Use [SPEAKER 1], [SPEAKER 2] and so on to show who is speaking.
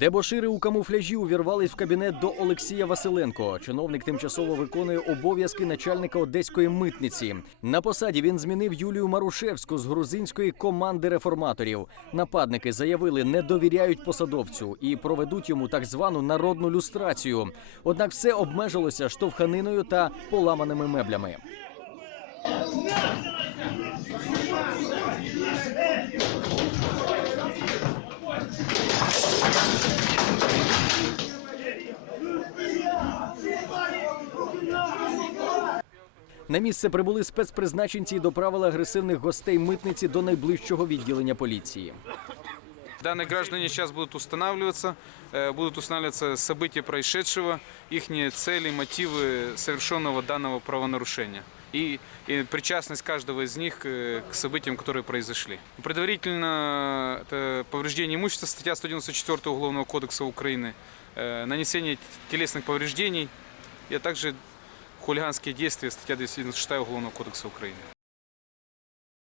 [SPEAKER 1] Дебошири у камуфляжі увірвались в кабінет до Олексія Василенко. Чиновник тимчасово виконує обов'язки начальника одеської митниці. На посаді він змінив Юлію Марушевську з грузинської команди реформаторів. Нападники заявили, не довіряють посадовцю і проведуть йому так звану народну люстрацію. Однак все обмежилося штовханиною та поламаними меблями. На місце прибули спецпризначенці і доправили агресивних гостей митниці до найближчого відділення поліції.
[SPEAKER 2] Данные граждане сейчас будут устанавливаться, э, будут устанавливаться события происшедшего, их цели, мотивы совершенного данного правонарушения и, и причастность каждого из них э, к событиям, которые произошли. Предварительно это повреждение имущества, статья 194 Уголовного кодекса Украины, э, нанесение телесных повреждений, и также хулиганские действия, статья 296 Уголовного кодекса Украины.